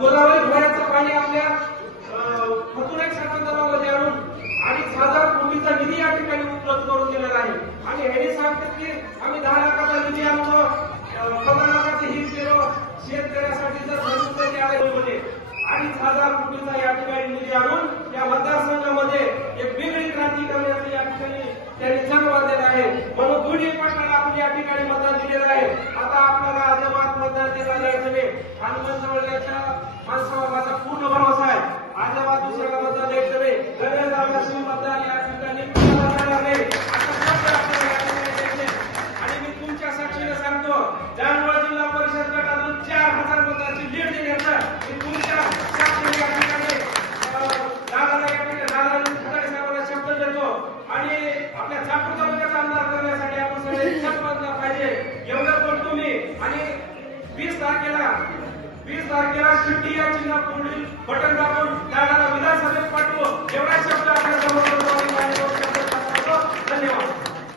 गोदावरी खोऱ्याचं पाणी आपल्या मथुरा शासनामध्ये आणून 2,500 कोटीचा निधी या ठिकाणी उपलब्ध करून दिलेला आहे. आणि हे सांगतात की आम्ही 10 लाखाचा निधी आणतो, 15 लाखाची ही केलं शेतकऱ्यासाठी जर भरपूर आले होते. 2,500 कोटीचा या ठिकाणी निधी आणून या मतदारसंघामध्ये एक वेगळी क्रांती करण्याचं या ठिकाणी त्यांनी सर्वांना आहे. म्हणून दोन्ही पक्षाला आपण या ठिकाणी मतदान दिलेलं आहे. आता आपल्याला अजिबात मतदान दिलं जायचं नाही. हनुमान जवळच्या माणसावर माझा पूर्ण भरोसा आहे. अजिबात दुसऱ्याला मतदान द्यायचं नाही. गणेश दादाशी मतदान या ठिकाणी करणार नाही. आणि मी तुमच्या साक्षीने सांगतो, जानवळ जिल्हा परिषद गटातून 4,000 मतांची लीड देण्याचा मी तुमच्या साक्षीने या ठिकाणी दादाला या ठिकाणी खताळे साहेबांना शब्द देतो. आणि आपल्या चाकूर तालुक्याचा आमदार करण्यासाठी आपण सगळे संपन्न पाहिजे एवढं बोलतो मी. आणि 20 तारखेला शिट्टी या चिन्ह पुढील बटन दाबा.